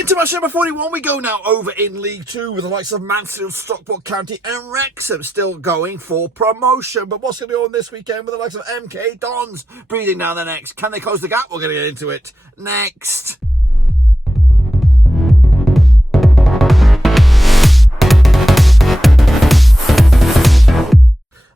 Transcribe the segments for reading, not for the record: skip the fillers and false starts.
Into match number 41 we go now over in League 2 with the likes of Mansfield, Stockport County and Wrexham still going for promotion. But what's going to be on this weekend with the likes of MK Dons breathing down their necks? Can they close the gap? We're going to get into it next.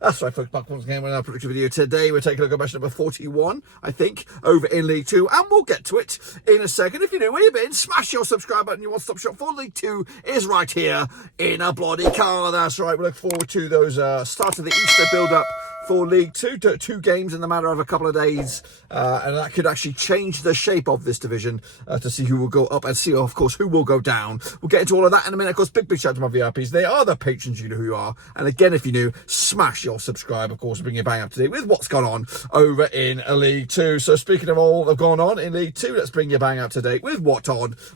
That's right, folks, back once again with our prediction video. Today we're taking a look at match number 41, I think, over in League 2, and we'll get to it in a second. If you're new, where you've been, smash your subscribe button. Your one-stop shop for League 2 is right here in a bloody car. That's right, we look forward to those start of the Easter build-up for League 2, two games in the matter of a couple of days, and that could actually change the shape of this division to see who will go up and see, of course, who will go down. We'll get into all of that in a minute. Of course, big shout out to my VIPs. They are the patrons, you know who you are. And again, if you're new, smash your subscribe, of course, bring your bang up to date with what's gone on over in League 2. So speaking of all that's gone on in League 2, let's bring your bang up to date with what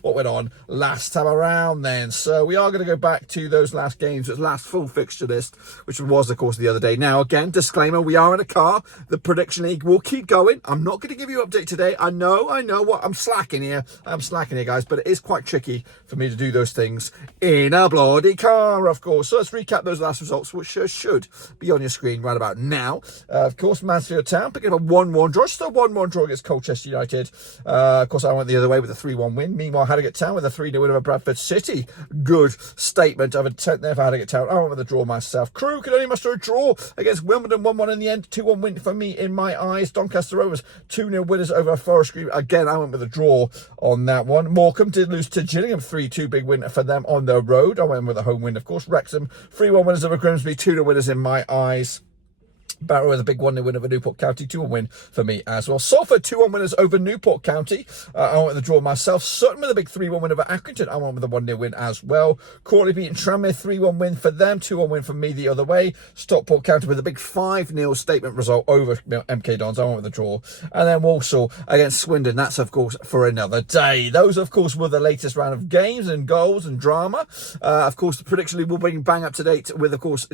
went on last time around then. So we are going to go back to those last games, those last full fixture list, which was, of course, the other day. Now, again, disclaimer, we are in a car. The prediction league will keep going. I'm not going to give you an update today. I know what I'm slacking here, guys, but it is quite tricky for me to do those things in a bloody car, of course. So let's recap those last results, which should be on your screen right about now. Of course, Mansfield Town picking up a 1-1 draw, just a 1-1 draw against Colchester United. Of course, I went the other way with a 3-1 win. Meanwhile, Harrogate Town with a 3-0 win over Bradford City. Good statement of intent there for Harrogate Town. I went with a draw myself. Crewe could only muster a draw against Wimbledon, 1-1 in the end. 2-1 win for me in my eyes. Doncaster Rovers 2-0 winners over Forest Green. Again, I went with a draw on that one. Morecambe did lose to Gillingham, 3-2 big win for them on the road. I went with a home win, of course. Wrexham 3-1 winners over Grimsby, 2-0 winners in my eyes. Barrow with a big 1-0 win over Newport County, 2-1 win for me as well. Salford 2-1 winners over Newport County. I went with the draw myself. Sutton with a big 3-1 win over Accrington. I went with a 1-0 win as well. Crawley beating Tranmere, 3-1 win for them, 2-1 win for me the other way. Stockport County with a big 5-0 statement result over MK Dons. I went with the draw. And then Walsall against Swindon. That's, of course, for another day. Those, of course, were the latest round of games and goals and drama. Of course, the prediction league will bring bang up to date with, of course,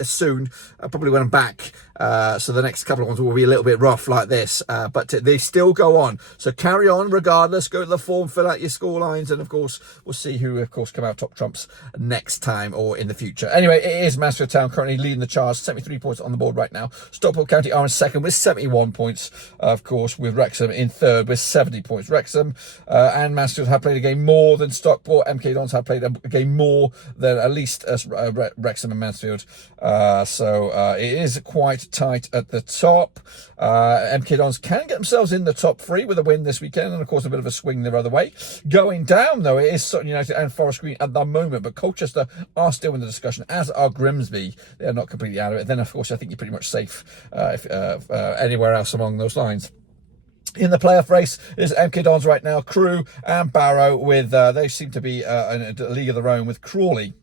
soon. Probably when I'm back. So the next couple of ones will be a little bit rough like this, but they still go on. So carry on regardless. Go to the form, fill out your score lines, and of course we'll see who, of course, come out top trumps next time or in the future. Anyway, it is Mansfield Town currently leading the charge, 73 points on the board right now. Stockport County are in second with 71 points, of course, with Wrexham in third with 70 points. Wrexham and Mansfield have played a game more than Stockport. MK Dons have played a game more than at least Wrexham and Mansfield. So it is quite tight at the top. MK Dons can get themselves in the top three with a win this weekend, and of course a bit of a swing the other way. Going down though, it is Sutton United and Forest Green at the moment, but Colchester are still in the discussion, as are Grimsby. They are not completely out of it. Then of course I think you're pretty much safe anywhere else along those lines. In the playoff race is MK Dons right now, Crewe and Barrow with they seem to be in a league of their own, with Crawley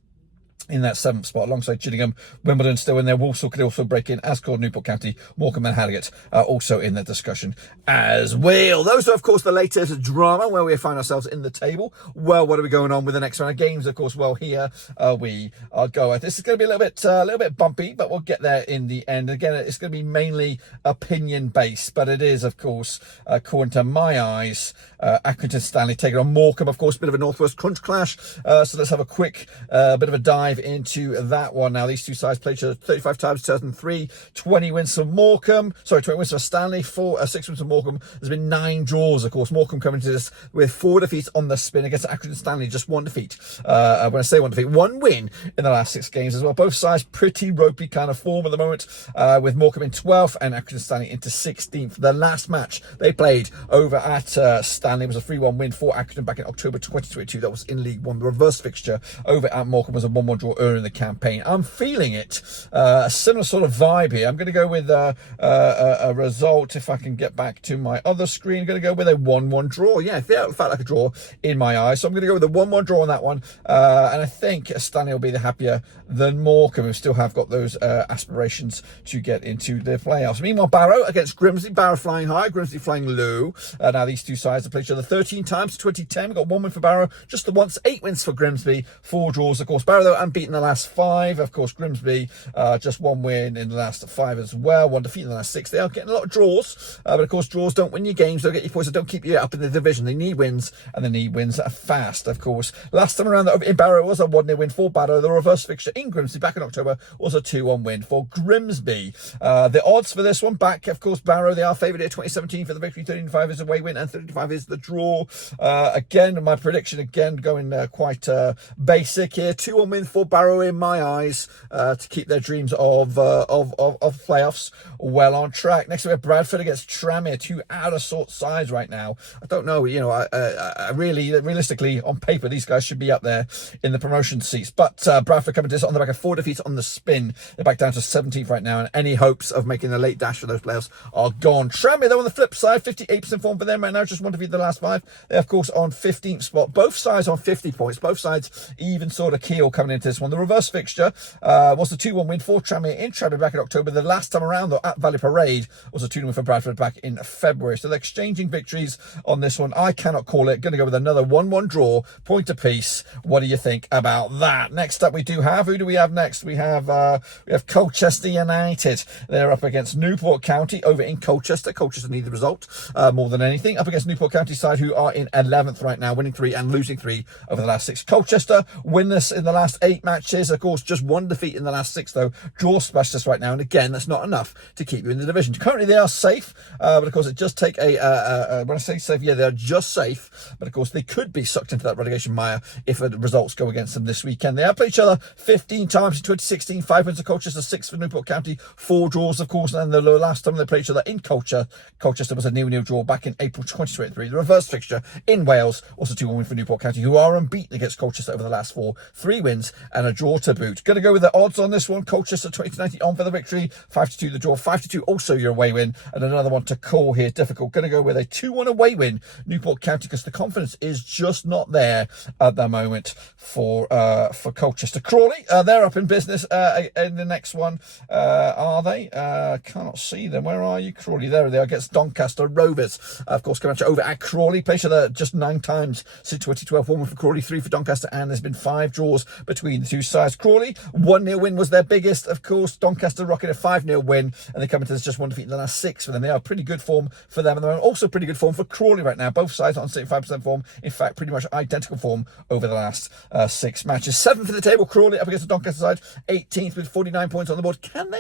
in that 7th spot alongside Gillingham. Wimbledon still in there. Walsall could also break in, as could Newport County. Morecambe and Harrogate are also in the discussion as well. Those are, of course, the latest drama where we find ourselves in the table. Well, what are we going on with the next round of games? Of course, well, here we go. This is going to be a little bit bumpy, but we'll get there in the end. Again, it's going to be mainly opinion based, but it is, of course, according to my eyes, Accrington Stanley taking on Morecambe. Of course, a bit of a Northwest crunch clash. So let's have a quick bit of a dive into that one. Now, these two sides played each other 35 times, 2003, 20 wins for Morecambe. Sorry, 20 wins for Stanley, 6 wins for Morecambe. There's been 9 draws, of course. Morecambe coming to this with 4 defeats on the spin against Accrington Stanley, just 1 defeat. When I say 1 defeat, 1 win in the last 6 games as well. Both sides pretty ropey kind of form at the moment, with Morecambe in 12th and Accrington Stanley into 16th. The last match they played over at Stanley was a 3-1 win for Accrington back in October 2022. That was in League 1. The reverse fixture over at Morecambe was a 1-1 draw earlier in the campaign. I'm feeling it. A similar sort of vibe here. I'm going to go with a result, if I can get back to my other screen. I'm going to go with a 1-1 draw. Yeah, it felt like a draw in my eyes. So I'm going to go with a 1-1 draw on that one. And I think Stanley will be the happier than Morecambe, who still have got those aspirations to get into the playoffs. Meanwhile, Barrow against Grimsby. Barrow flying high, Grimsby flying low. Now these two sides have played each other 13 times, 2010. We've got 1 win for Barrow, just the once, 8 wins for Grimsby, 4 draws, of course. Barrow, though, unbeaten unbeaten the last 5. Of course, Grimsby, just 1 win in the last 5 as well. 1 defeat in the last 6. They are getting a lot of draws, but of course, draws don't win your games. They'll get you points. They don't keep you up in the division. They need wins, and they need wins fast, of course. Last time around in Barrow was a 1-0 win for Barrow. The reverse fixture in Grimsby back in October was a 2-1 win for Grimsby. The odds for this one back, of course, Barrow, they are favoured here, 2017 for the victory, 13-5 is a away win, and 35 is the draw. Again, my prediction, again, going quite basic here. 2-1 win for Barrow in my eyes, to keep their dreams of playoffs well on track. Next we have Bradford against Tranmere, 2 out of sort sides right now. I don't know, you know, I really, realistically, on paper, these guys should be up there in the promotion seats. But Bradford coming to this on the back of 4 defeats on the spin. They're back down to 17th right now, and any hopes of making a late dash for those playoffs are gone. Tranmere, though, on the flip side, 58% form for them right now, just 1 defeat in the last 5. They're, of course, on 15th spot. Both sides on 50 points. Both sides even sort of keel coming into this one. The reverse fixture was the 2-1 win for Tranmere in Tranmere back in October. The last time around, though, at Valley Parade was a 2-0 win for Bradford back in February. So they're exchanging victories on this one. I cannot call it. Going to go with another 1-1 draw, point apiece. What do you think about that? Next up, we do have, who do we have next? We have Colchester United. They're up against Newport County over in Colchester. Colchester need the result more than anything. Up against Newport County side, who are in 11th right now, winning 3 and losing 3 over the last 6. Colchester winless in the last 8 matches. Of course, just 1 defeat in the last 6, though. Draw specialists right now, and again, that's not enough to keep you in the division. Currently, they are safe, but of course, it just take when I say safe, yeah, they're just safe, but of course, they could be sucked into that relegation mire if the results go against them this weekend. They have played each other 15 times in 2016, 5 wins for Colchester, 6 for Newport County, 4 draws, of course, and the last time they played each other in Colchester was a 0-0 draw back in April 2023. The reverse fixture in Wales was a 2-1 win for Newport County, who are unbeaten against Colchester over the last 4, 3 wins and a draw to boot. Going to go with the odds on this one. Colchester 20-90 on for the victory, 5-2 the draw, 5-2 also your away win, and another one to call here, difficult. Going to go with a 2-1 away win, Newport County, because the confidence is just not there at the moment for Colchester. Crawley, they're up in business in the next one. Are they? Cannot see them. Where are you, Crawley? There they are against Doncaster Rovers. Of course, coming over at Crawley. Played each other just 9 times since 2012. 1 for Crawley, 3 for Doncaster, and there's been 5 draws between the 2 sides. Crawley, 1-0 win was their biggest. Of course, Doncaster rocking a 5-0 win, and they come into this just 1 defeat in the last 6 for them. They are pretty good form for them, and they're also pretty good form for Crawley right now. Both sides on 75% form. In fact, pretty much identical form over the last 6 matches. 7th in the table, Crawley up against the Doncaster side, 18th with 49 points on the board. Can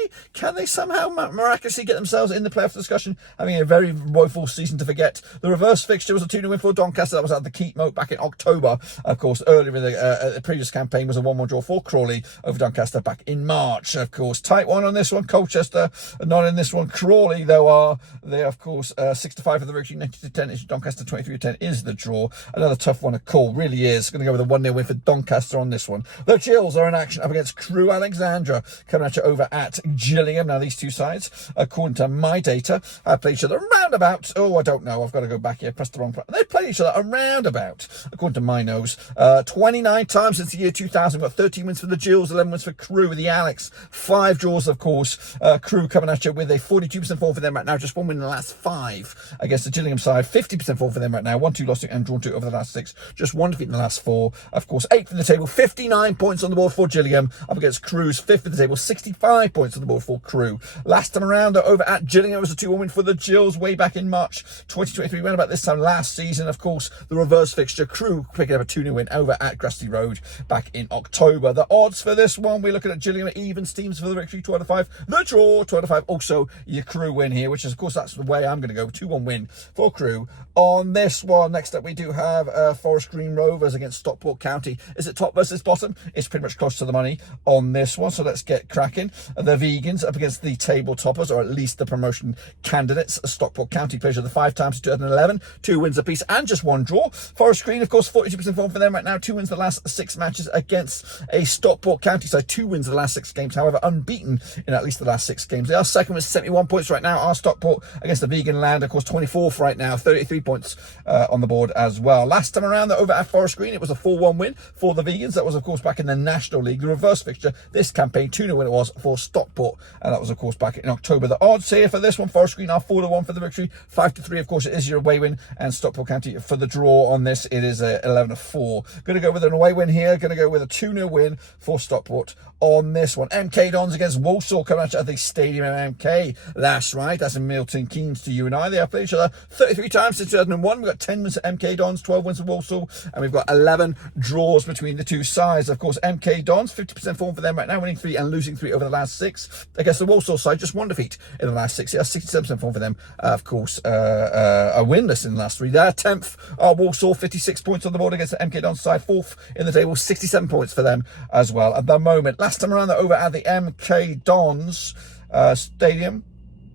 they somehow miraculously get themselves in the playoff discussion, having a very woeful season to forget? The reverse fixture was a 2-0 win for Doncaster. That was at the Keep Moat back in October. Of course, earlier in the previous campaign was a 1-1 draw for Crawley over Doncaster back in March. Of course, tight one on this one. Colchester not in this one. Crawley, though, they of course 6-5 for the victory, 90-10 is Doncaster, 23-10 is the draw. Another tough one to call, really is. Going to go with a 1-0 win for Doncaster on this one. The Gills are in action up against Crewe Alexandra, coming at you over at Gillingham. Now, these 2 sides, according to my data, have played each other around about, I don't know, I've got to go back here, press the wrong button. They played each other around about, according to my nose, 29 times since the year 2000. Got 13 wins for the Gills, 11 wins for Crewe with the Alex, 5 draws, of course. Crewe coming at you with a 42% form for them right now, just 1 win in the last 5 against the Gillingham side, 50% form for them right now, 1-2 lost and drawn 2 over the last 6, just 1 defeat in the last 4. Of course, 8th in the table, 59 points on the board for Gillingham, up against Crewe's 5th in the table, 65 points on the board for Crewe. Last time around, over at Gillingham, was a 2-1 win for the Gills way back in March 2023. Went about this time last season. Of course, the reverse fixture, Crewe picking up a 2-0 win over at Grassley Road back in October. The odds for this one, we're looking at Gillingham even Steams for the victory, 2 out of 5. The draw, 2 out of 5. Also, your Crewe win here, which is, of course, that's the way I'm going to go. 2-1 win for Crewe on this one. Next up, we do have Forest Green Rovers against Stockport County. Is it top versus bottom? It's pretty much close to the money on this one, so let's get cracking. The Vegans up against the table toppers, or at least the promotion candidates. Stockport County plays the 5 times in 2011, 2 wins apiece and just 1 draw. Forest Green, of course, 42% form for them right now, 2 wins the last 6 matches against a Stockport County side, 2 wins the last 6 games, however unbeaten in at least the last 6 games. They are second with 71 points right now. Our Stockport against the Vegan Land, of course, 24th right now, 33 points on the board as well. Last time around, over at Forest Green, it was a 4-1 win for the Vegans. That was, of course, back in the National League. The reverse fixture this campaign, 2-0 win it was for Stockport, and that was, of course, back in October. The odds here for this one, Forest Green are 4-1 for the victory, 5-3, of course, it is your away win, and Stockport County for the draw on this, it is 11-4. Going to go with an away win here, going to go with a 2-0 2-0 win for Stockport on this one. MK Dons against Walsall coming out at the Stadium MK. That's right, that's in Milton Keynes to you and I. They have played each other 33 times since 2001. We've got 10 wins at MK Dons, 12 wins at Walsall, and we've got 11 draws between the two sides. Of course, MK Dons, 50% form for them right now, winning 3 and losing 3 over the last 6. Against the Walsall side, just 1 defeat in the last 6. Yeah, 67% form for them. Of course, a winless in the last 3. They're 10th. Walsall, 56 points on the board against the MK Dons side. 4th in the table, 67 points for them as well at the moment. Last time around, they're over at the MK Dons Stadium.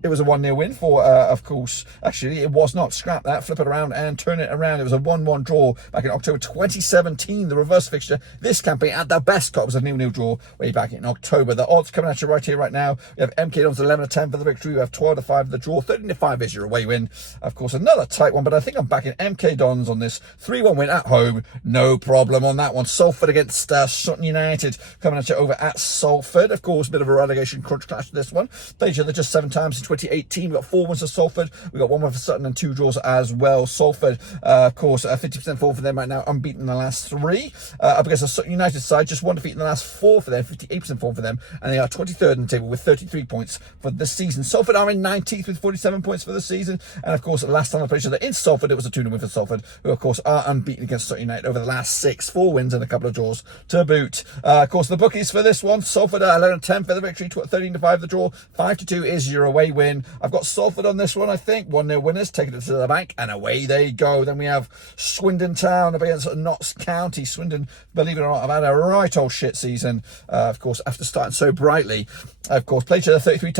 It was a 1-0 win for, of course, actually, it was not. Scrap that, flip it around and turn it around. It was a 1-1 draw back in October 2017. The reverse fixture this campaign at the best cut was a 0-0 draw way back in October. The odds coming at you right here, right now. We have MK Dons 11-10 for the victory. We have 12-5 for the draw. 13-5 is your away win. Of course, another tight one, but I think I'm backing MK Dons on this 3-1 win at home. No problem on that one. Salford against Sutton United coming at you over at Salford. Of course, a bit of a relegation crunch clash to this one. Played each other just 7 times in 2018. We've got 4 wins for Salford. We've got 1 win for Sutton and 2 draws as well. Salford, of course, 50% form for them right now, unbeaten in the last 3. Up against the Sutton United side, just 1 defeat in the last 4 for them, 58% form for them, and they are 23rd in the table with 33 points for the season. Salford are in 19th with 47 points for the season, and of course, last time I played each other in Salford, it was a 2-0 win for Salford, who of course are unbeaten against Sutton United over the last 6, 4 wins and a couple of draws to boot. Of course, the bookies for this one, Salford are 11-10 for the victory, 13-5 the draw, 5-2 is your away win. I've got Salford on this one, I think. 1-0 winners, taking it to the bank, and away they go. Then we have Swindon Town up against Notts County. Swindon, believe it or not, have had a right old shit season, of course, after starting so brightly. Of course, played each other 23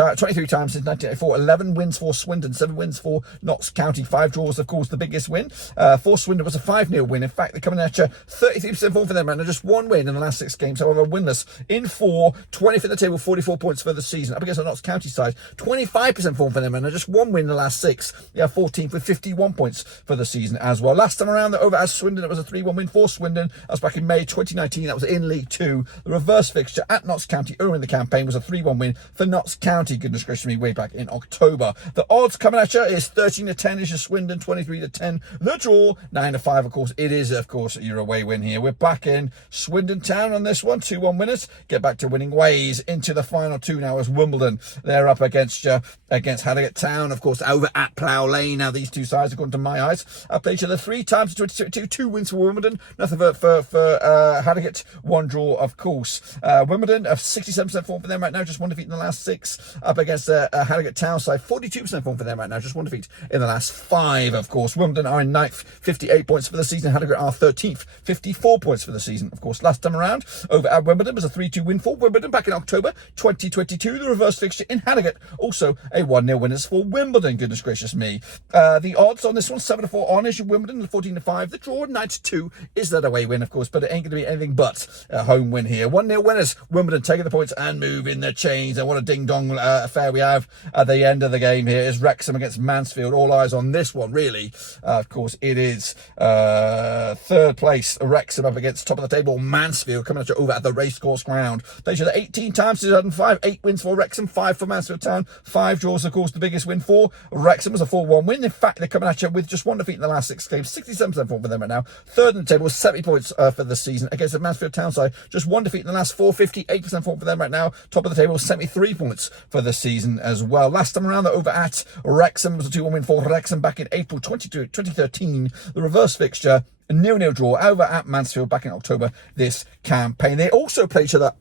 times since 1984. 11 wins for Swindon, 7 wins for Notts County, 5 draws, of course, the biggest win. For Swindon was a 5-0 win. In fact, they're coming at you 33% form for them, and just 1 win in the last 6 games. However, winless in 4, 20th in the table, 44 points for the season. Up against the Notts County side, 25% form for them, and just 1 win in the last 6. They are 14th with 51 points for the season as well. Last time around, they're over at Swindon. It was a 3-1 win for Swindon. That was back in May 2019. That was in League 2. The reverse fixture at Notts County earlier in the campaign was a 3-1 win for Notts County. Goodness gracious me, way back in October. The odds coming at you is 13-10 is your Swindon, 23-10 the draw, 9-5. Of course, it is, of course, your away win here. We're back in Swindon Town on this one. 2-1 winners. Get back to winning ways into the final 2 now as Wimbledon. They're up against you, against Harrogate Town, of course, over at Plough Lane. Now, these two sides, according to my eyes, have played each other 3 times in 2022. 2 wins for Wimbledon, nothing for Harrogate. 1 draw, of course. Wimbledon have 67% form for them right now, just 1 defeat in the last 6. Up against Harrogate Town side, 42% form for them right now, just 1 defeat in the last 5, of course. Wimbledon are in 9th, 58 points for the season. Harrogate are 13th, 54 points for the season. Of course, last time around, over at Wimbledon was a 3-2 win for Wimbledon back in October 2022. The reverse fixture in Harrogate, also a 1-0 winners for Wimbledon. Goodness gracious me. The odds on this one, 7-4 on is Wimbledon, 14-5. The draw, 9-2 is that away win, of course, but it ain't going to be anything but a home win here. 1-0 winners, Wimbledon taking the points and moving the chains. And what a ding-dong affair we have at the end of the game here is Wrexham against Mansfield. All eyes on this one, really. Of course, it is 3rd place, Wrexham up against top of the table, Mansfield, coming at you over at the Racecourse Ground. Played each other 18 times, 2005, 8 wins for Wrexham, 5 for Mansfield Town, 5 draws, of course, the biggest win for Wrexham was a 4-1 win. In fact, they're coming at you with just 1 defeat in the last 6 games, 67% form for them right now. 3rd in the table, 70 points for the season against the Mansfield Town side. Just 1 defeat in the last 4, 58% form for them right now. Top of the table, 73 points for the season as well. Last time around, they're over at Wrexham. It was a 2-1 win for Wrexham back in April 2013. The reverse fixture, a 0-0 draw over at Mansfield back in October this campaign. They also played each other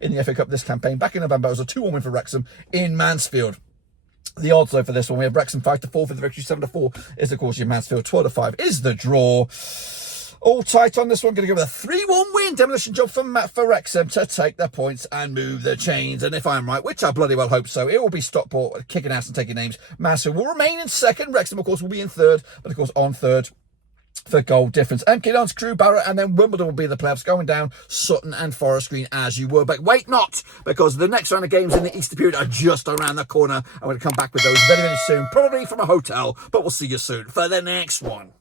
in the FA Cup this campaign back in November. It was a 2-1 win for Wrexham in Mansfield. The odds, though, for this one, we have Wrexham 5-4 for the victory, 7-4 is, of course, your Mansfield, 12-5 is the draw. All tight on this one. Going to give it a 3-1 win. Demolition job for Wrexham to take the points and move the chains. And if I'm right, which I bloody well hope so, it will be Stockport kicking ass and taking names. Mansfield will remain in 2nd. Wrexham, of course, will be in 3rd. But, of course, on 3rd for goal difference. MK Dons, Crewe, Barrow, and then Wimbledon will be the playoffs, going down Sutton and Forest Green as you were. But wait not, because the next round of games in the Easter period are just around the corner. I'm going to come back with those very, very soon, probably from a hotel, but we'll see you soon for the next one.